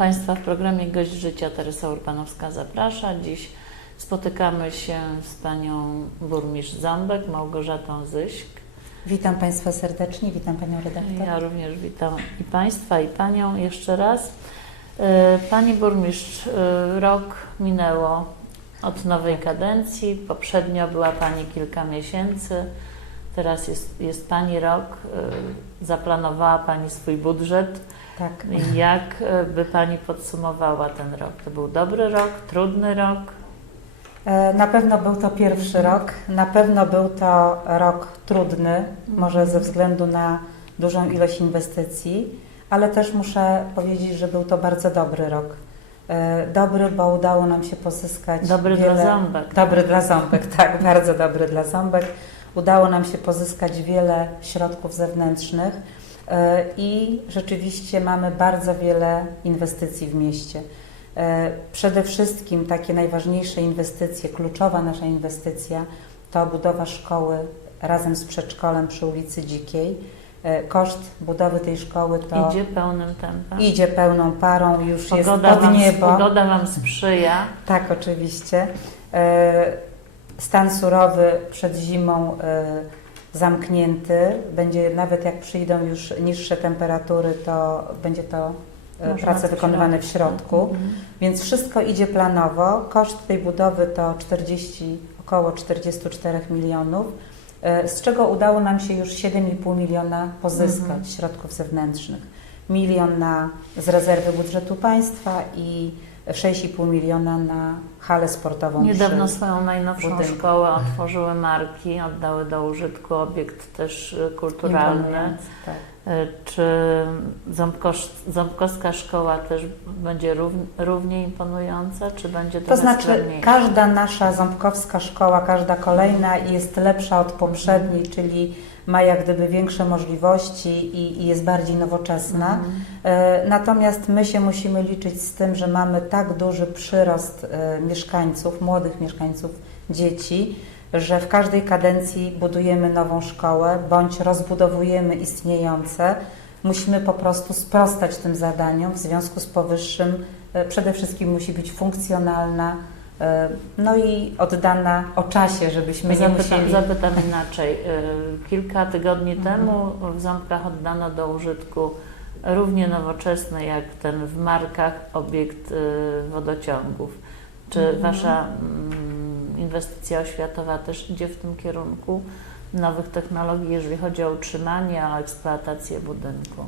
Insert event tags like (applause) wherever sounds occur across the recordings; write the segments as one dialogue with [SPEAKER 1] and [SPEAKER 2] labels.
[SPEAKER 1] Państwa w programie Gość Życia. Teresa Urbanowska zaprasza. Dziś spotykamy się z Panią Burmistrz Ząbek, Małgorzatą Zyśk.
[SPEAKER 2] Witam Państwa serdecznie, witam Panią redaktor.
[SPEAKER 1] Ja również witam i Państwa, i Panią jeszcze raz. E, Pani Burmistrz, e, rok minęło od nowej kadencji. Poprzednio była Pani kilka miesięcy. Teraz jest, jest Pani rok. E, Zaplanowała Pani swój budżet.
[SPEAKER 2] Tak.
[SPEAKER 1] Jak e, by Pani podsumowała ten rok? To był dobry rok, trudny rok?
[SPEAKER 2] E, Na pewno był to pierwszy rok, na pewno był to rok trudny, może ze względu na dużą ilość inwestycji, ale też muszę powiedzieć, że był to bardzo dobry rok. E, Dobry, bo udało nam się pozyskać.
[SPEAKER 1] Dobry
[SPEAKER 2] wiele...
[SPEAKER 1] dla ząbek.
[SPEAKER 2] Dobry dla ząbek, (laughs) tak, bardzo dobry dla ząbek. Udało nam się pozyskać wiele środków zewnętrznych i rzeczywiście mamy bardzo wiele inwestycji w mieście. E, Przede wszystkim takie najważniejsze inwestycje, kluczowa nasza inwestycja to budowa szkoły razem z przedszkolem przy ulicy Dzikiej. E, Koszt budowy tej szkoły to
[SPEAKER 1] Idzie pełnym tempem?
[SPEAKER 2] idzie pełną parą, już
[SPEAKER 1] Pogoda
[SPEAKER 2] jest pod
[SPEAKER 1] wam,
[SPEAKER 2] niebo.
[SPEAKER 1] pogoda Wam sprzyja.
[SPEAKER 2] Tak, oczywiście. E, Stan surowy przed zimą e, zamknięty. Będzie nawet jak przyjdą już niższe temperatury, to będzie to e,
[SPEAKER 1] Można
[SPEAKER 2] prace
[SPEAKER 1] w
[SPEAKER 2] wykonywane w środku.
[SPEAKER 1] Mhm.
[SPEAKER 2] Więc wszystko idzie planowo. Koszt tej budowy to 40, około 44 milionów, e, z czego udało nam się już 7,5 miliona pozyskać
[SPEAKER 1] Mhm.
[SPEAKER 2] środków zewnętrznych. Milion na, z rezerwy budżetu państwa i 6,5 miliona na halę sportową.
[SPEAKER 1] Niedawno
[SPEAKER 2] przy-
[SPEAKER 1] swoją najnowszą
[SPEAKER 2] budynku.
[SPEAKER 1] szkołę otworzyły marki, oddały do użytku obiekt też e, kulturalny.
[SPEAKER 2] Tak.
[SPEAKER 1] E, Czy Ząbkowska szkoła też będzie rów, równie imponująca, czy będzie
[SPEAKER 2] To
[SPEAKER 1] trochę
[SPEAKER 2] znaczy,
[SPEAKER 1] skromniejsza?
[SPEAKER 2] każda nasza ząbkowska szkoła, każda kolejna jest lepsza od poprzedniej, czyli ma jak gdyby większe możliwości i, i jest bardziej nowoczesna.
[SPEAKER 1] Mhm.
[SPEAKER 2] E, Natomiast my się musimy liczyć z tym, że mamy tak duży przyrost e, mieszkańców, młodych mieszkańców, dzieci, że w każdej kadencji budujemy nową szkołę bądź rozbudowujemy istniejące. Musimy po prostu sprostać tym zadaniom. W związku z powyższym e, przede wszystkim musi być funkcjonalna, no i oddana o czasie, żebyśmy nie
[SPEAKER 1] Zapytam,
[SPEAKER 2] musieli...
[SPEAKER 1] zapytam inaczej. Y, Kilka tygodni
[SPEAKER 2] Mhm.
[SPEAKER 1] temu w Ząbkach oddano do użytku równie nowoczesny jak ten w Markach obiekt y, wodociągów. Czy
[SPEAKER 2] Mhm.
[SPEAKER 1] Wasza mm, inwestycja oświatowa też idzie w tym kierunku nowych technologii, jeżeli chodzi o utrzymanie, o eksploatację budynku?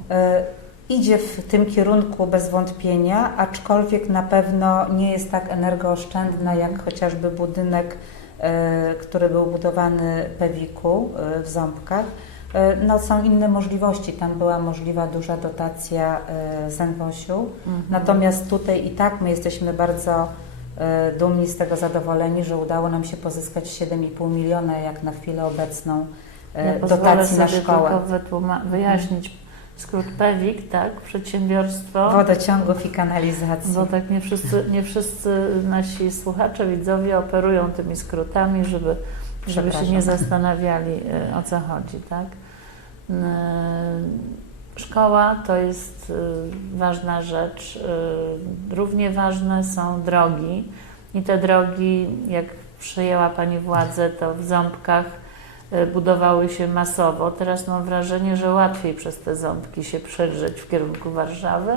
[SPEAKER 2] Idzie w tym kierunku bez wątpienia, aczkolwiek na pewno nie jest tak energooszczędna jak chociażby budynek, e, który był budowany Pewiku e, w Ząbkach. E, No, są inne możliwości. Tam była możliwa duża dotacja z NWOŚ-u.
[SPEAKER 1] Mhm.
[SPEAKER 2] Natomiast tutaj i tak my jesteśmy bardzo dumni z tego zadowoleni, że udało nam się pozyskać 7,5 miliona jak na chwilę obecną
[SPEAKER 1] Ja
[SPEAKER 2] dotacji na szkołę.
[SPEAKER 1] tylko wyjaśnić skrót PEWIK, tak? Przedsiębiorstwo.
[SPEAKER 2] Wodociągów i kanalizacji.
[SPEAKER 1] Bo tak nie wszyscy, nie wszyscy nasi słuchacze, widzowie operują tymi skrótami, żeby, żeby się nie zastanawiali e, o co chodzi, tak? E, Szkoła to jest e, ważna rzecz. Równie ważne są drogi i te drogi, jak przyjęła Pani władzę, to w Ząbkach budowały się masowo. Teraz mam wrażenie, że łatwiej przez te ząbki się przedrzeć w kierunku Warszawy,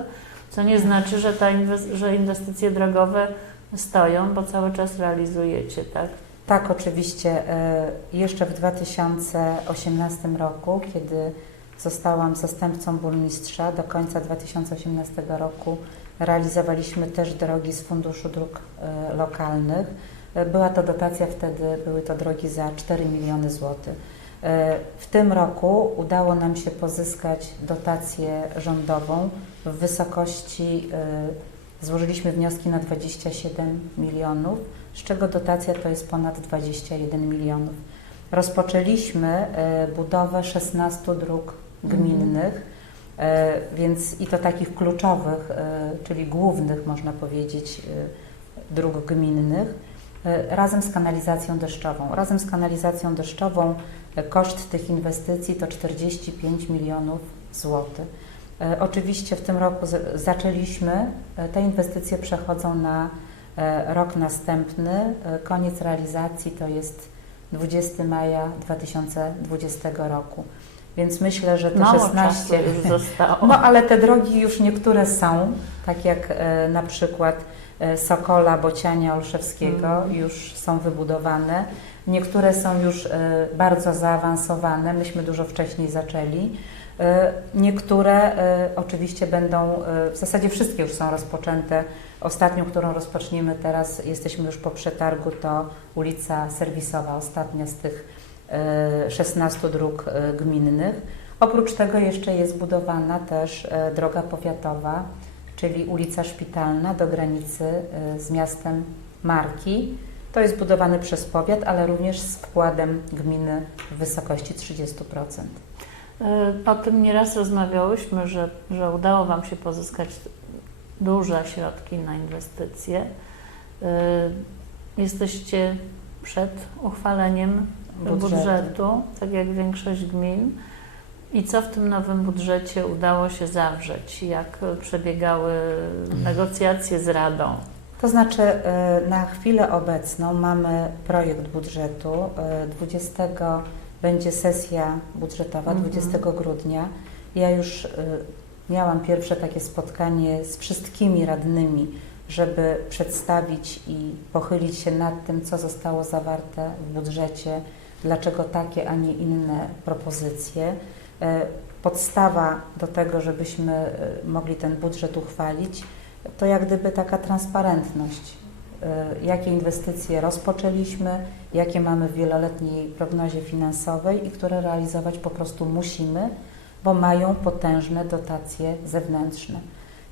[SPEAKER 1] co nie znaczy, że, ta inwes- że inwestycje drogowe stoją, bo cały czas realizujecie, tak?
[SPEAKER 2] Tak, oczywiście. E, Jeszcze w 2018 roku, kiedy zostałam zastępcą burmistrza, do końca 2018 roku realizowaliśmy też drogi z Funduszu Dróg e, Lokalnych. E, Była to dotacja wtedy, były to drogi za 4 miliony złotych. E, W tym roku udało nam się pozyskać dotację rządową w wysokości, e, złożyliśmy wnioski na 27 milionów, z czego dotacja to jest ponad 21 milionów. Rozpoczęliśmy budowę 16 dróg gminnych, więc i to takich kluczowych, czyli głównych, można powiedzieć, dróg gminnych, razem z kanalizacją deszczową. Razem z kanalizacją deszczową e, koszt tych inwestycji to 45 milionów złotych. E, Oczywiście w tym roku zaczęliśmy, e, te inwestycje przechodzą na e, rok następny. E, Koniec realizacji to jest 20 maja 2020 roku. Więc myślę, że te
[SPEAKER 1] Mało
[SPEAKER 2] 16
[SPEAKER 1] czasu już zostało. (laughs)
[SPEAKER 2] No ale te drogi już niektóre są, tak jak e, na przykład e, Sokola, Bociania, Olszewskiego
[SPEAKER 1] Mhm.
[SPEAKER 2] już są wybudowane. Niektóre są już e, bardzo zaawansowane, myśmy dużo wcześniej zaczęli. E, Niektóre e, oczywiście będą, e, w zasadzie wszystkie już są rozpoczęte. Ostatnią, którą rozpoczniemy teraz, jesteśmy już po przetargu, to ulica Serwisowa, ostatnia z tych e, 16 dróg e, gminnych. Oprócz tego jeszcze jest budowana też e, droga powiatowa, czyli ulica Szpitalna do granicy e, z miastem Marki. To jest budowany przez powiat, ale również z wkładem gminy w wysokości 30%.
[SPEAKER 1] Y, O tym nieraz rozmawiałyśmy, że, że udało Wam się pozyskać duże środki na inwestycje. Y, Jesteście przed uchwaleniem
[SPEAKER 2] Budżetu.
[SPEAKER 1] budżetu, tak jak większość gmin. I co w tym nowym budżecie udało się zawrzeć? Jak przebiegały negocjacje z Radą?
[SPEAKER 2] To znaczy, e, na chwilę obecną mamy projekt budżetu. e, 20 będzie sesja budżetowa,
[SPEAKER 1] Mhm.
[SPEAKER 2] 20 grudnia. Ja już e, miałam pierwsze takie spotkanie z wszystkimi radnymi, żeby przedstawić i pochylić się nad tym, co zostało zawarte w budżecie, dlaczego takie, a nie inne propozycje. E, Podstawa do tego, żebyśmy e, mogli ten budżet uchwalić, to jak gdyby taka transparentność. y, Jakie inwestycje rozpoczęliśmy, jakie mamy w wieloletniej prognozie finansowej i które realizować po prostu musimy, bo mają potężne dotacje zewnętrzne.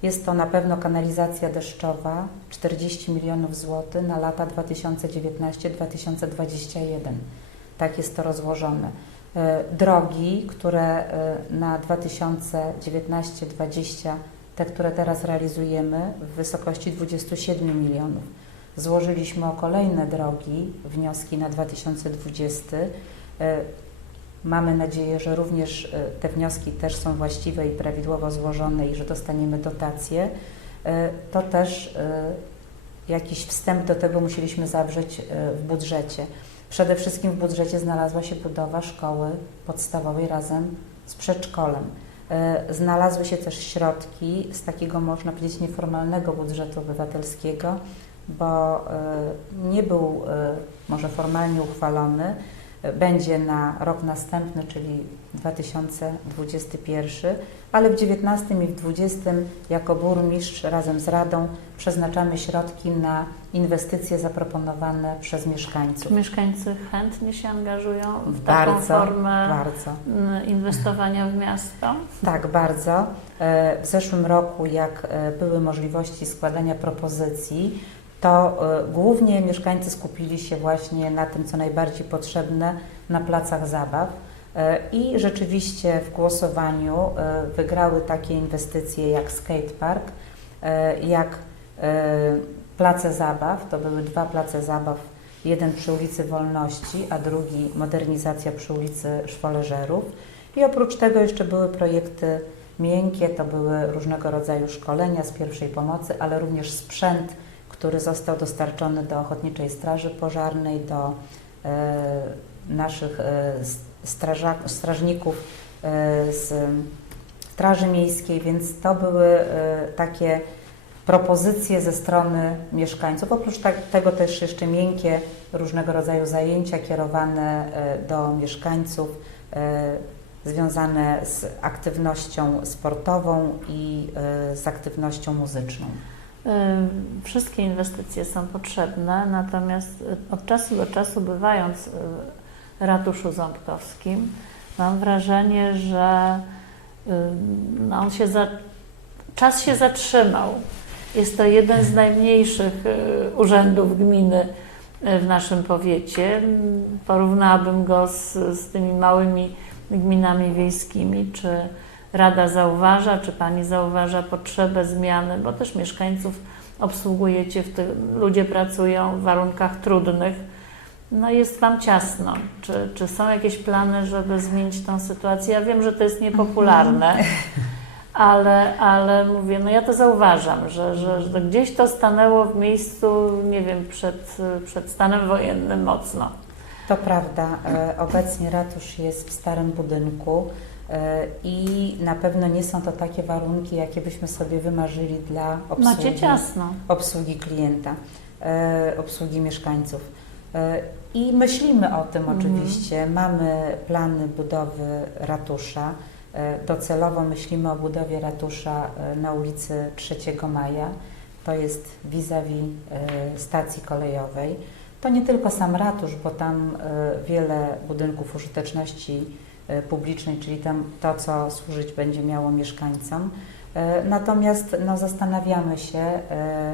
[SPEAKER 2] Jest to na pewno kanalizacja deszczowa 40 milionów złotych na lata 2019-2021. Tak jest to rozłożone. E, Drogi, które e, na 2019-2020 te, które teraz realizujemy, w wysokości 27 milionów. Złożyliśmy o kolejne drogi, wnioski na 2020. E, Mamy nadzieję, że również te wnioski też są właściwe i prawidłowo złożone i że dostaniemy dotacje. To też jakiś wstęp do tego musieliśmy zawrzeć w budżecie. Przede wszystkim w budżecie znalazła się budowa szkoły podstawowej razem z przedszkolem. E, Znalazły się też środki z takiego, można powiedzieć, nieformalnego budżetu obywatelskiego, bo e, nie był e, może formalnie uchwalony. Będzie na rok następny, czyli 2021, ale w 19 i w 20 jako burmistrz razem z Radą przeznaczamy środki na inwestycje zaproponowane przez mieszkańców.
[SPEAKER 1] Czy mieszkańcy chętnie się angażują w taką
[SPEAKER 2] Bardzo,
[SPEAKER 1] formę
[SPEAKER 2] Bardzo.
[SPEAKER 1] mm, inwestowania w miasto?
[SPEAKER 2] Tak, bardzo. E, W zeszłym roku, jak e, były możliwości składania propozycji, to e, głównie mieszkańcy skupili się właśnie na tym, co najbardziej potrzebne na placach zabaw. E, I rzeczywiście w głosowaniu e, wygrały takie inwestycje jak skatepark, jak place zabaw. To były dwa place zabaw, jeden przy ulicy Wolności, a drugi modernizacja przy ulicy Szwoleżerów. I oprócz tego jeszcze były projekty miękkie, to były różnego rodzaju szkolenia z pierwszej pomocy, ale również sprzęt, który został dostarczony do Ochotniczej Straży Pożarnej, do e, naszych e, straża, strażników e, z Straży Miejskiej, więc to były takie propozycje ze strony mieszkańców. Oprócz tego też jeszcze miękkie różnego rodzaju zajęcia kierowane do mieszkańców, związane z aktywnością sportową i z aktywnością muzyczną.
[SPEAKER 1] Y, Wszystkie inwestycje są potrzebne, natomiast y, od czasu do czasu bywając y, w ratuszu ząbkowskim, mam wrażenie, że no, on się za, czas się zatrzymał. Jest to jeden z najmniejszych urzędów gminy w naszym powiecie. Porównałabym go z, z tymi małymi gminami wiejskimi. Czy Rada zauważa, czy Pani zauważa potrzebę zmiany, bo też mieszkańców obsługujecie, w tym ludzie pracują w warunkach trudnych. No jest Wam ciasno. Czy, czy są jakieś plany, żeby zmienić tą sytuację? Ja wiem, że to jest niepopularne, ale, ale mówię, no ja to zauważam, że, że, że gdzieś to stanęło w miejscu, nie wiem, przed, przed stanem wojennym mocno.
[SPEAKER 2] To prawda. E, Obecnie ratusz jest w starym budynku i na pewno nie są to takie warunki, jakie byśmy sobie wymarzyli dla obsługi,
[SPEAKER 1] Macie ciasno.
[SPEAKER 2] obsługi klienta, e, obsługi mieszkańców. E, I myślimy o tym
[SPEAKER 1] Mhm.
[SPEAKER 2] oczywiście. Mamy plany budowy ratusza. E, Docelowo myślimy o budowie ratusza e, na ulicy 3 Maja. To jest vis-a-vis e, stacji kolejowej. To nie tylko sam ratusz, bo tam e, wiele budynków użyteczności e, publicznej, czyli tam to, co służyć będzie miało mieszkańcom. E, Natomiast no, zastanawiamy się e,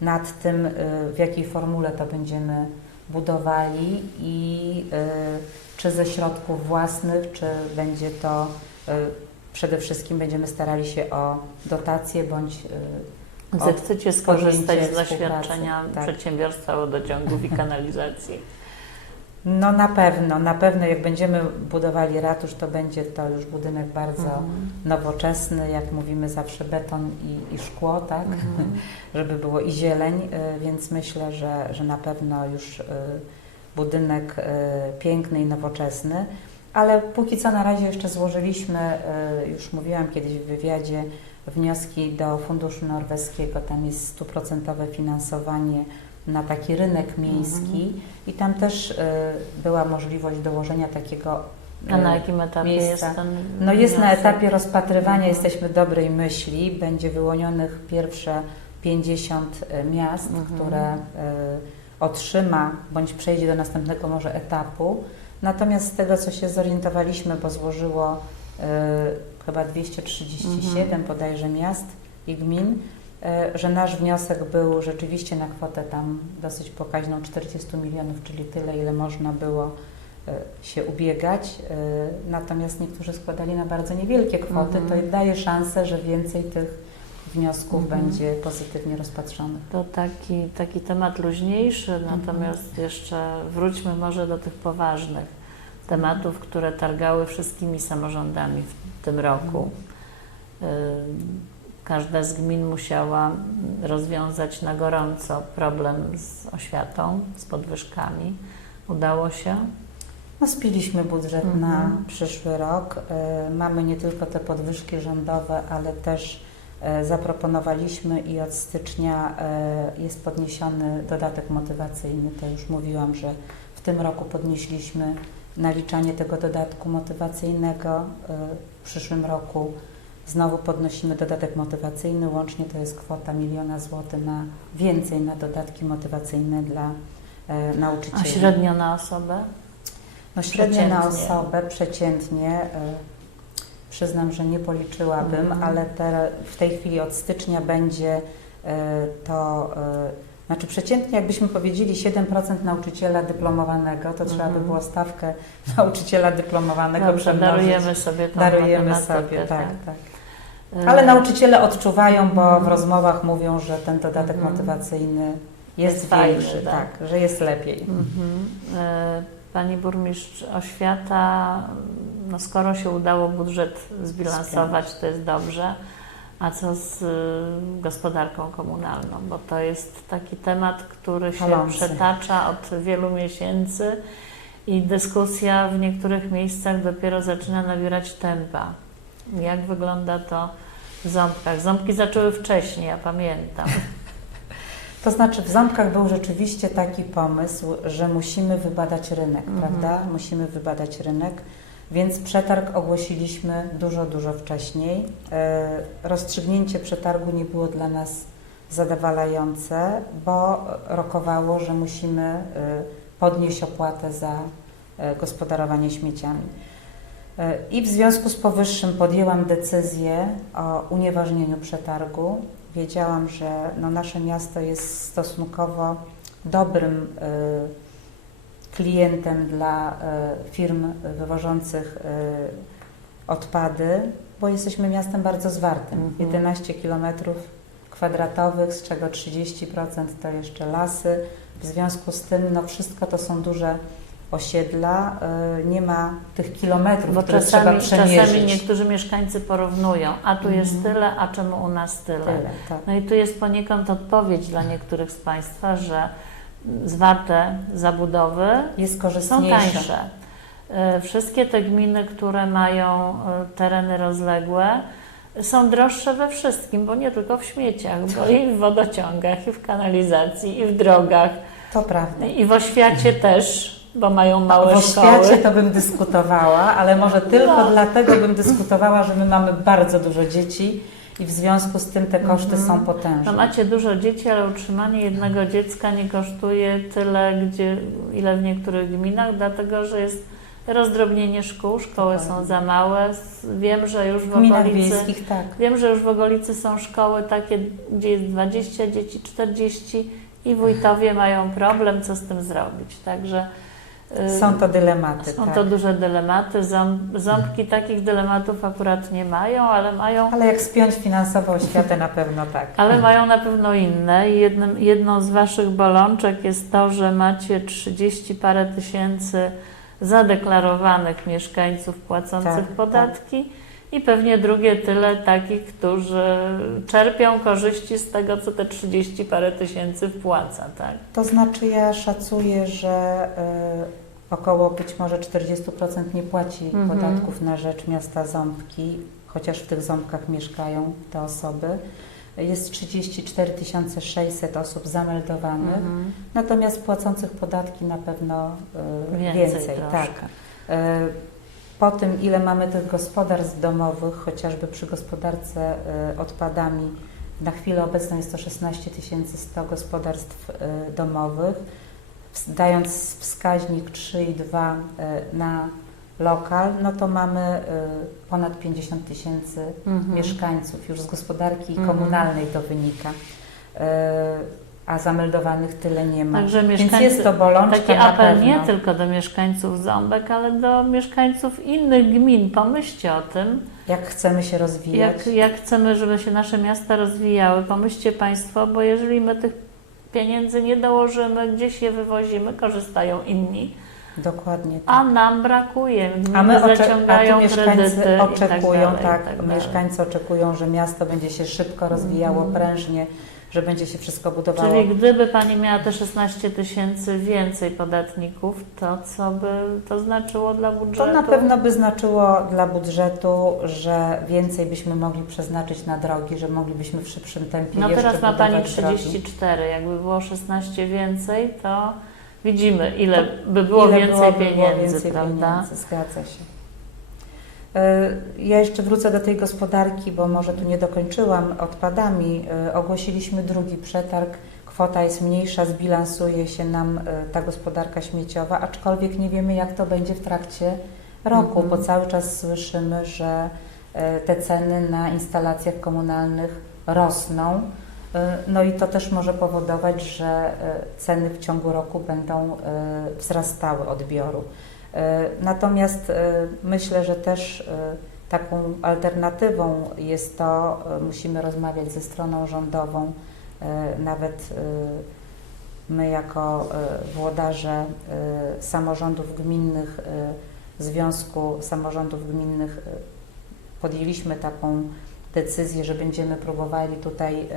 [SPEAKER 2] nad tym, e, w jakiej formule to będziemy budowali i e, czy ze środków własnych, czy będzie to e, przede wszystkim będziemy starali się o dotacje bądź e,
[SPEAKER 1] Zechcecie skorzystać z zaświadczenia
[SPEAKER 2] tak.
[SPEAKER 1] przedsiębiorstwa wodociągów i kanalizacji. (laughs)
[SPEAKER 2] No na pewno, na pewno jak będziemy budowali ratusz, to będzie to już budynek bardzo
[SPEAKER 1] Mhm.
[SPEAKER 2] nowoczesny, jak mówimy zawsze beton i, i szkło, tak,
[SPEAKER 1] Mhm. (laughs)
[SPEAKER 2] żeby było i zieleń, y, więc myślę, że, że na pewno już y, budynek y, piękny i nowoczesny, ale póki co na razie jeszcze złożyliśmy, już mówiłam kiedyś w wywiadzie, wnioski do Funduszu Norweskiego, tam jest stuprocentowe finansowanie na taki rynek miejski i tam też y, była możliwość dołożenia takiego
[SPEAKER 1] A na
[SPEAKER 2] y,
[SPEAKER 1] jakim etapie
[SPEAKER 2] miejsca.
[SPEAKER 1] jest ten
[SPEAKER 2] no jest na
[SPEAKER 1] wniosek?
[SPEAKER 2] etapie rozpatrywania,
[SPEAKER 1] Mhm.
[SPEAKER 2] jesteśmy dobrej myśli. Będzie wyłonionych pierwsze 50 miast,
[SPEAKER 1] Mhm.
[SPEAKER 2] które y, otrzyma bądź przejdzie do następnego może etapu. Natomiast z tego, co się zorientowaliśmy, bo złożyło y, chyba 237
[SPEAKER 1] Mhm.
[SPEAKER 2] bodajże miast i gmin, y, że nasz wniosek był rzeczywiście na kwotę tam dosyć pokaźną 40 milionów, czyli tyle, ile można było y, się ubiegać. y, Natomiast niektórzy składali na bardzo niewielkie kwoty,
[SPEAKER 1] Mhm.
[SPEAKER 2] to daje szansę, że więcej tych wniosków
[SPEAKER 1] Mhm.
[SPEAKER 2] będzie pozytywnie rozpatrzonych.
[SPEAKER 1] To taki, taki temat luźniejszy,
[SPEAKER 2] Mhm.
[SPEAKER 1] natomiast jeszcze wróćmy może do tych poważnych tematów, które targały wszystkimi samorządami w tym roku. Y, Każda z gmin musiała rozwiązać na gorąco problem z oświatą, z podwyżkami. Udało się?
[SPEAKER 2] No, spiliśmy budżet
[SPEAKER 1] Mhm.
[SPEAKER 2] na przyszły rok. Y, Mamy nie tylko te podwyżki rządowe, ale też y, zaproponowaliśmy i od stycznia y, jest podniesiony dodatek motywacyjny. To już mówiłam, że w tym roku podnieśliśmy naliczanie tego dodatku motywacyjnego. W przyszłym roku znowu podnosimy dodatek motywacyjny. Łącznie to jest kwota miliona złotych na więcej na dodatki motywacyjne dla y, nauczycieli.
[SPEAKER 1] A średnio na osobę?
[SPEAKER 2] No średnio na osobę przeciętnie y, przyznam, że nie policzyłabym,
[SPEAKER 1] Mhm.
[SPEAKER 2] ale te, w tej chwili od stycznia będzie y, to, y, znaczy przeciętnie jakbyśmy powiedzieli 7% nauczyciela dyplomowanego, to trzeba by
[SPEAKER 1] Mhm.
[SPEAKER 2] było stawkę (laughs) nauczyciela dyplomowanego
[SPEAKER 1] Dobrze,
[SPEAKER 2] przemnożyć.
[SPEAKER 1] darujemy sobie tą
[SPEAKER 2] Darujemy sobie, tak, tak.
[SPEAKER 1] Y,
[SPEAKER 2] Ale nauczyciele odczuwają, bo w rozmowach mówią, że ten dodatek
[SPEAKER 1] Mhm.
[SPEAKER 2] motywacyjny jest,
[SPEAKER 1] Jest fajny,
[SPEAKER 2] większy,
[SPEAKER 1] tak.
[SPEAKER 2] tak, że jest lepiej.
[SPEAKER 1] Mhm. E, Pani burmistrz, oświata, no skoro się udało budżet zbilansować, to jest dobrze. A co z y, gospodarką komunalną? Bo to jest taki temat, który się
[SPEAKER 2] Palący.
[SPEAKER 1] przetacza od wielu miesięcy i dyskusja w niektórych miejscach dopiero zaczyna nabierać tempa. Jak wygląda to w ząbkach? Ząbki zaczęły wcześniej, ja pamiętam. (laughs)
[SPEAKER 2] To znaczy w Ząbkach był rzeczywiście taki pomysł, że musimy wybadać rynek,
[SPEAKER 1] Mhm.
[SPEAKER 2] prawda? Musimy wybadać rynek, więc przetarg ogłosiliśmy dużo, dużo wcześniej. E, Rozstrzygnięcie przetargu nie było dla nas zadowalające, bo rokowało, że musimy e, podnieść opłatę za e, gospodarowanie śmieciami. E, I w związku z powyższym podjęłam decyzję o unieważnieniu przetargu. Wiedziałam, że no nasze miasto jest stosunkowo dobrym e, klientem dla e, firm wywożących odpady, bo jesteśmy miastem bardzo zwartym.
[SPEAKER 1] Mhm.
[SPEAKER 2] 11 kilometrów kwadratowych, z czego 30% to jeszcze lasy. W związku z tym no wszystko to są duże osiedla y, nie ma tych kilometrów,
[SPEAKER 1] Bo
[SPEAKER 2] które
[SPEAKER 1] czasami,
[SPEAKER 2] trzeba przemierzyć.
[SPEAKER 1] czasami niektórzy mieszkańcy porównują, a tu jest
[SPEAKER 2] Mhm.
[SPEAKER 1] tyle, a czemu u nas tyle.
[SPEAKER 2] Tyle, tak.
[SPEAKER 1] No i tu jest poniekąd odpowiedź dla niektórych z Państwa, że zwarte zabudowy są tańsze. E, Wszystkie te gminy, które mają e, tereny rozległe, są droższe we wszystkim, bo nie tylko w śmieciach, bo i w wodociągach, i w kanalizacji, i w drogach,
[SPEAKER 2] To prawda.
[SPEAKER 1] i w oświacie też, bo mają małe
[SPEAKER 2] w
[SPEAKER 1] szkoły.
[SPEAKER 2] oświacie to bym dyskutowała, ale może tylko
[SPEAKER 1] No.
[SPEAKER 2] dlatego bym dyskutowała, że my mamy bardzo dużo dzieci i w związku z tym te koszty
[SPEAKER 1] Mhm.
[SPEAKER 2] są potężne.
[SPEAKER 1] No macie dużo dzieci, ale utrzymanie jednego dziecka nie kosztuje tyle, gdzie, ile w niektórych gminach, dlatego że jest rozdrobnienie szkół, szkoły są za małe. Wiem, że już w
[SPEAKER 2] w
[SPEAKER 1] okolicy,
[SPEAKER 2] tak.
[SPEAKER 1] wiem, że już w okolicy są szkoły takie, gdzie jest 20 dzieci, 40 i wójtowie mają problem, co z tym zrobić. Także
[SPEAKER 2] Są to dylematy.
[SPEAKER 1] są
[SPEAKER 2] tak.
[SPEAKER 1] to duże dylematy. Ząb, ząbki takich dylematów akurat nie mają, ale mają
[SPEAKER 2] Ale jak spiąć finansowo oświatę na pewno tak.
[SPEAKER 1] Ale mają na pewno inne. I Jednym, jedną z Waszych bolączek jest to, że macie 30 parę tysięcy zadeklarowanych mieszkańców płacących
[SPEAKER 2] Tak,
[SPEAKER 1] podatki i pewnie drugie tyle takich, którzy czerpią korzyści z tego, co te 30 parę tysięcy wpłaca, tak?
[SPEAKER 2] To znaczy ja szacuję, że y, około być może 40% nie płaci
[SPEAKER 1] Mhm.
[SPEAKER 2] podatków na rzecz miasta Ząbki, chociaż w tych Ząbkach mieszkają te osoby. Jest 34 600 osób zameldowanych,
[SPEAKER 1] Mhm.
[SPEAKER 2] natomiast płacących podatki na pewno y,
[SPEAKER 1] Więcej,
[SPEAKER 2] więcej. tak. Y, Po tym, ile mamy tych gospodarstw domowych, chociażby przy gospodarce y, odpadami, na chwilę obecną jest to 16 100 gospodarstw y, domowych, dając wskaźnik 3,2 y, na lokal, no to mamy ponad 50 tysięcy
[SPEAKER 1] Mhm.
[SPEAKER 2] mieszkańców. Już z gospodarki
[SPEAKER 1] Mhm.
[SPEAKER 2] komunalnej to wynika. A zameldowanych tyle nie ma.
[SPEAKER 1] Także
[SPEAKER 2] Więc jest to bolączka
[SPEAKER 1] taki apel nie tylko do mieszkańców Ząbek, ale do mieszkańców innych gmin. Pomyślcie o tym,
[SPEAKER 2] Jak chcemy się rozwijać.
[SPEAKER 1] Jak, jak chcemy, żeby się nasze miasta rozwijały, pomyślcie Państwo, bo jeżeli my tych pieniędzy nie dołożymy, gdzieś je wywozimy, korzystają inni,
[SPEAKER 2] Dokładnie
[SPEAKER 1] a
[SPEAKER 2] tak.
[SPEAKER 1] nam brakuje.
[SPEAKER 2] A my a
[SPEAKER 1] zaciągają
[SPEAKER 2] tu mieszkańcy
[SPEAKER 1] kredyty
[SPEAKER 2] oczekują,
[SPEAKER 1] i tak, dalej, tak dalej.
[SPEAKER 2] mieszkańcy oczekują, że miasto będzie się szybko rozwijało,
[SPEAKER 1] Mhm.
[SPEAKER 2] prężnie, że będzie się wszystko budowało.
[SPEAKER 1] Czyli gdyby Pani miała te 16 tysięcy więcej podatników, to co by to znaczyło dla budżetu?
[SPEAKER 2] To na pewno by znaczyło dla budżetu, że więcej byśmy mogli przeznaczyć na drogi, że moglibyśmy w szybszym tempie
[SPEAKER 1] No teraz ma Pani
[SPEAKER 2] budować drogi.
[SPEAKER 1] 34, jakby było 16 więcej, to widzimy ile by było
[SPEAKER 2] Ile
[SPEAKER 1] więcej pieniędzy,
[SPEAKER 2] było więcej
[SPEAKER 1] prawda?
[SPEAKER 2] pieniędzy, zgadza się. E, Ja jeszcze wrócę do tej gospodarki, bo może tu nie dokończyłam odpadami. E, Ogłosiliśmy drugi przetarg. Kwota jest mniejsza, zbilansuje się nam e, ta gospodarka śmieciowa, aczkolwiek nie wiemy, jak to będzie w trakcie roku,
[SPEAKER 1] Mhm.
[SPEAKER 2] bo cały czas słyszymy, że te ceny na instalacjach komunalnych rosną. E, No i to też może powodować, że e, ceny w ciągu roku będą e, wzrastały odbioru. Natomiast myślę, że też taką alternatywą jest to, musimy rozmawiać ze stroną rządową, nawet my jako włodarze samorządów gminnych, Związku Samorządów Gminnych podjęliśmy taką decyzję, że będziemy próbowali tutaj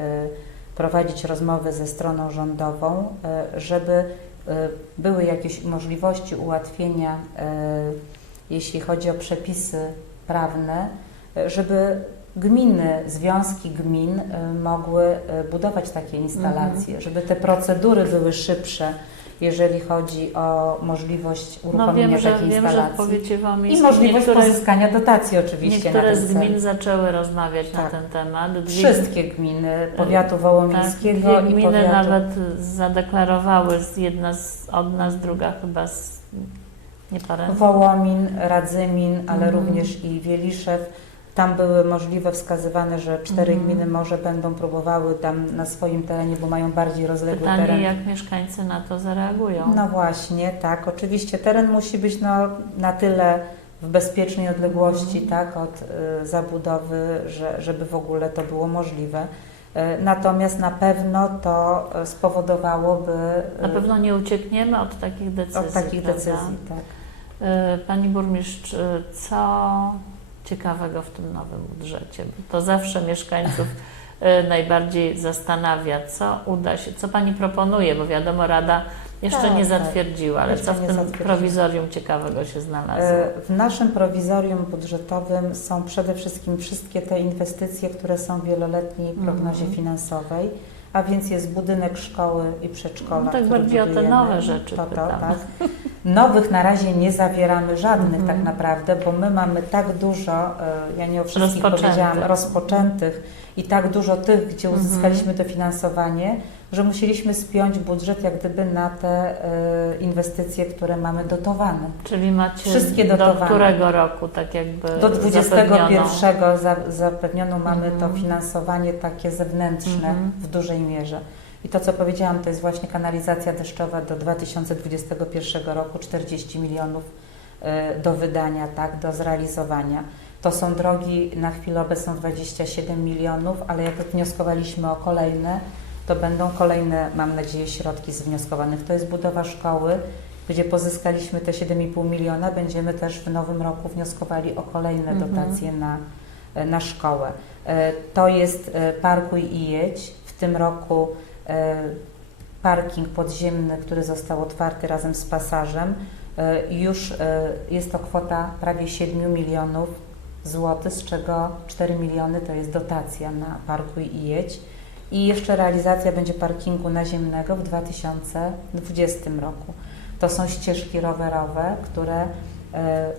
[SPEAKER 2] prowadzić rozmowy ze stroną rządową, e, żeby e, były jakieś możliwości ułatwienia, e, jeśli chodzi o przepisy prawne, żeby gminy, związki gmin mogły budować takie instalacje, żeby te procedury były szybsze, jeżeli chodzi o możliwość
[SPEAKER 1] No
[SPEAKER 2] uruchomienia
[SPEAKER 1] wiem, że,
[SPEAKER 2] takiej
[SPEAKER 1] wiem, że
[SPEAKER 2] instalacji.
[SPEAKER 1] powiecie
[SPEAKER 2] I
[SPEAKER 1] wojewódzkim
[SPEAKER 2] możliwość pozyskania dotacji oczywiście
[SPEAKER 1] niektóre
[SPEAKER 2] na
[SPEAKER 1] z
[SPEAKER 2] ten cel.
[SPEAKER 1] gmin zaczęły rozmawiać na
[SPEAKER 2] Tak.
[SPEAKER 1] ten temat. Dwie,
[SPEAKER 2] Wszystkie gminy powiatu
[SPEAKER 1] tak,
[SPEAKER 2] wołomińskiego
[SPEAKER 1] dwie
[SPEAKER 2] i
[SPEAKER 1] gminy
[SPEAKER 2] powiatu...
[SPEAKER 1] nawet zadeklarowały, jedna z, od nas, druga chyba z nie parę.
[SPEAKER 2] Wołomin, Radzymin, ale
[SPEAKER 1] Mhm.
[SPEAKER 2] również i Wieliszew. Tam były możliwe wskazywane, że cztery
[SPEAKER 1] Mhm.
[SPEAKER 2] gminy może będą próbowały tam na swoim terenie, bo mają bardziej rozległy
[SPEAKER 1] Pytanie,
[SPEAKER 2] teren.
[SPEAKER 1] jak mieszkańcy na to zareagują.
[SPEAKER 2] No właśnie, tak. Oczywiście teren musi być no, na tyle w bezpiecznej odległości
[SPEAKER 1] Mhm.
[SPEAKER 2] tak, od y, zabudowy, że, żeby w ogóle to było możliwe. E, Natomiast na pewno to e, spowodowałoby e,
[SPEAKER 1] Na pewno nie uciekniemy od takich decyzji.
[SPEAKER 2] od takich
[SPEAKER 1] prawda?
[SPEAKER 2] decyzji. Tak.
[SPEAKER 1] Y, Pani burmistrz, y, co ciekawego w tym nowym budżecie? Bo to zawsze mieszkańców y, najbardziej zastanawia, co uda się, co Pani proponuje, bo wiadomo, Rada jeszcze
[SPEAKER 2] Tak,
[SPEAKER 1] nie
[SPEAKER 2] tak.
[SPEAKER 1] zatwierdziła, ale co w tym prowizorium ciekawego się znalazło?
[SPEAKER 2] E, W naszym prowizorium budżetowym są przede wszystkim wszystkie te inwestycje, które są w wieloletniej prognozie
[SPEAKER 1] Mhm.
[SPEAKER 2] finansowej, a więc jest budynek szkoły i przedszkola.
[SPEAKER 1] No tak bardziej o te nowe rzeczy
[SPEAKER 2] To, to, tak. Nowych na razie nie zawieramy żadnych
[SPEAKER 1] Mhm.
[SPEAKER 2] tak naprawdę, bo my mamy tak dużo, e, ja nie o wszystkich powiedziałam, rozpoczętych i tak dużo tych, gdzie
[SPEAKER 1] Mhm.
[SPEAKER 2] uzyskaliśmy dofinansowanie, że musieliśmy spiąć budżet jak gdyby na te e, inwestycje, które mamy dotowane.
[SPEAKER 1] Czyli macie
[SPEAKER 2] wszystkie
[SPEAKER 1] do
[SPEAKER 2] dotowane.
[SPEAKER 1] którego roku tak jakby
[SPEAKER 2] Do 21
[SPEAKER 1] zapewniono?
[SPEAKER 2] za, zapewniono mamy
[SPEAKER 1] Mhm.
[SPEAKER 2] to finansowanie takie zewnętrzne
[SPEAKER 1] Mhm.
[SPEAKER 2] w dużej mierze. I to, co powiedziałam, to jest właśnie kanalizacja deszczowa do 2021 roku, 40 milionów e, do wydania, tak, do zrealizowania. To są drogi na chwilę obecną 27 milionów, ale jak wnioskowaliśmy o kolejne, to będą kolejne, mam nadzieję, środki z wnioskowanych. To jest budowa szkoły, gdzie pozyskaliśmy te 7,5 miliona. Będziemy też w nowym roku wnioskowali o kolejne
[SPEAKER 1] Mhm.
[SPEAKER 2] dotacje na, na szkołę. E, To jest e, Parkuj i jedź. W tym roku e, parking podziemny, który został otwarty razem z pasażem. Już jest to kwota prawie 7 milionów złotych, z czego 4 miliony to jest dotacja na Parkuj i jedź. I jeszcze realizacja będzie parkingu naziemnego w 2020 roku. To są ścieżki rowerowe, które e,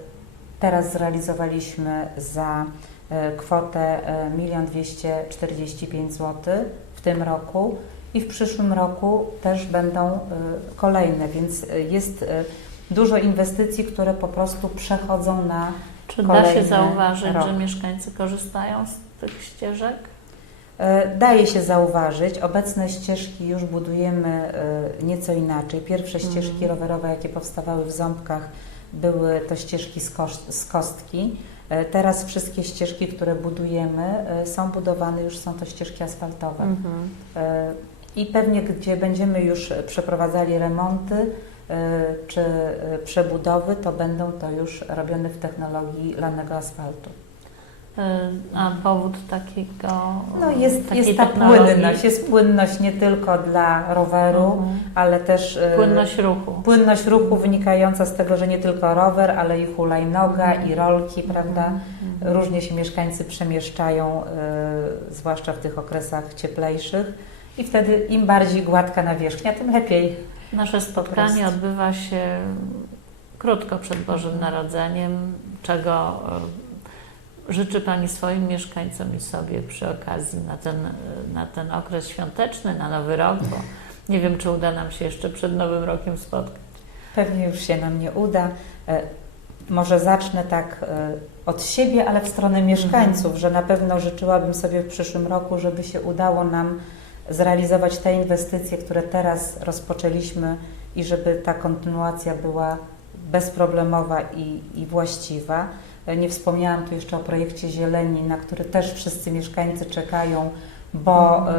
[SPEAKER 2] teraz zrealizowaliśmy za e, kwotę e, 1 245 zł w tym roku i w przyszłym roku też będą e, kolejne, więc jest dużo inwestycji, które po prostu przechodzą na
[SPEAKER 1] Czy da się zauważyć,
[SPEAKER 2] rok.
[SPEAKER 1] że mieszkańcy korzystają z tych ścieżek?
[SPEAKER 2] E, Daje się zauważyć, obecne ścieżki już budujemy e, nieco inaczej. Pierwsze
[SPEAKER 1] Mhm.
[SPEAKER 2] ścieżki rowerowe, jakie powstawały w Ząbkach, były to ścieżki z, kostki. E, Teraz wszystkie ścieżki, które budujemy, są budowane, już są to ścieżki asfaltowe.
[SPEAKER 1] Mhm.
[SPEAKER 2] I pewnie, gdzie będziemy już przeprowadzali remonty czy przebudowy, to będą to już robione w technologii lanego asfaltu.
[SPEAKER 1] Y, A powód takiego.
[SPEAKER 2] No jest, jest ta
[SPEAKER 1] technologii?
[SPEAKER 2] płynność, jest płynność nie tylko dla roweru,
[SPEAKER 1] Mhm.
[SPEAKER 2] ale też e,
[SPEAKER 1] Płynność ruchu.
[SPEAKER 2] płynność ruchu wynikająca z tego, że nie tylko rower, ale i hulajnoga i rolki, prawda?
[SPEAKER 1] Mhm.
[SPEAKER 2] Różnie się mieszkańcy przemieszczają, e, zwłaszcza w tych okresach cieplejszych i wtedy im bardziej gładka nawierzchnia, tym lepiej.
[SPEAKER 1] Nasze spotkanie odbywa się krótko przed Bożym Narodzeniem, czego y, życzy Pani swoim mieszkańcom i sobie przy okazji na ten, na ten okres świąteczny, na Nowy Rok, bo nie wiem, czy uda nam się jeszcze przed Nowym Rokiem spotkać.
[SPEAKER 2] Pewnie już się nam nie uda. E, Może zacznę tak e, od siebie, ale w stronę mieszkańców, że na pewno życzyłabym sobie w przyszłym roku, żeby się udało nam zrealizować te inwestycje, które teraz rozpoczęliśmy i żeby ta kontynuacja była bezproblemowa i, i właściwa. E, Nie wspomniałam tu jeszcze o projekcie Zieleni, na który też wszyscy mieszkańcy czekają, bo e,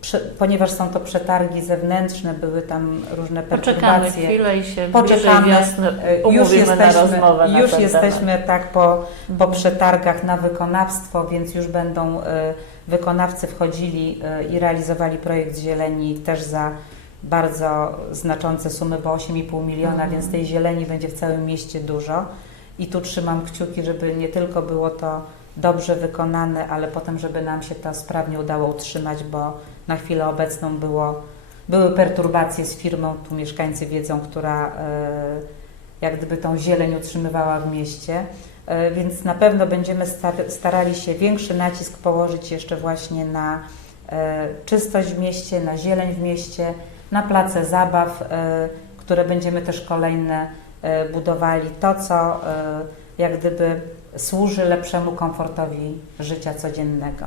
[SPEAKER 2] prze, ponieważ są to przetargi zewnętrzne, były tam różne
[SPEAKER 1] Poczekamy
[SPEAKER 2] perturbacje.
[SPEAKER 1] chwilę i się
[SPEAKER 2] Poczekamy.
[SPEAKER 1] wiosny
[SPEAKER 2] E, Już
[SPEAKER 1] umówimy na
[SPEAKER 2] jesteśmy,
[SPEAKER 1] rozmowę na
[SPEAKER 2] już jesteśmy tak po,
[SPEAKER 1] temat.
[SPEAKER 2] po przetargach na wykonawstwo, więc już będą wykonawcy wchodzili i realizowali projekt zieleni też za bardzo znaczące sumy, bo 8,5 miliona,
[SPEAKER 1] Mhm.
[SPEAKER 2] więc tej zieleni będzie w całym mieście dużo. I tu trzymam kciuki, żeby nie tylko było to dobrze wykonane, ale potem, żeby nam się to sprawnie udało utrzymać, bo na chwilę obecną było, były perturbacje z firmą, tu mieszkańcy wiedzą, która e, jak gdyby tą zieleń utrzymywała w mieście. E, Więc na pewno będziemy star- starali się większy nacisk położyć jeszcze właśnie na e, czystość w mieście, na zieleń w mieście, na place zabaw, które będziemy też kolejne budowali. To, co e, jak gdyby służy lepszemu komfortowi życia codziennego.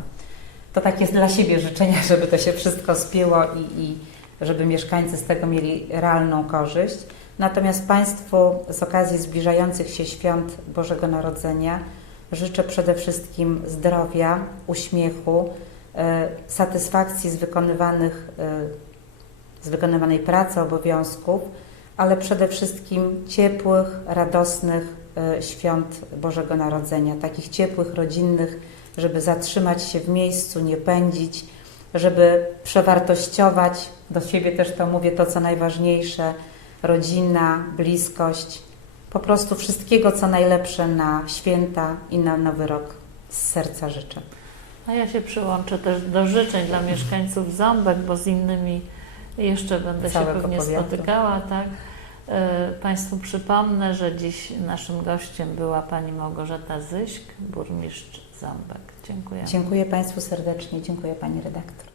[SPEAKER 2] To takie jest dla siebie życzenia, żeby to się wszystko spięło i, i żeby mieszkańcy z tego mieli realną korzyść. Natomiast Państwu z okazji zbliżających się świąt Bożego Narodzenia życzę przede wszystkim zdrowia, uśmiechu, e, satysfakcji z wykonywanych, e, z wykonywanej pracy, obowiązków, ale przede wszystkim ciepłych, radosnych e, świąt Bożego Narodzenia, takich ciepłych, rodzinnych, żeby zatrzymać się w miejscu, nie pędzić, żeby przewartościować, do siebie też to mówię, to co najważniejsze, rodzina, bliskość, po prostu wszystkiego co najlepsze na święta i na nowy rok z serca życzę.
[SPEAKER 1] A ja się przyłączę też do życzeń dla mieszkańców Ząbek, bo z innymi jeszcze będę się pewnie
[SPEAKER 2] powiatu.
[SPEAKER 1] spotykała, tak? E, Państwu przypomnę, że dziś naszym gościem była pani Małgorzata Zyśk, burmistrz Ząbek. Dziękuję.
[SPEAKER 2] Dziękuję Państwu serdecznie, dziękuję Pani redaktor.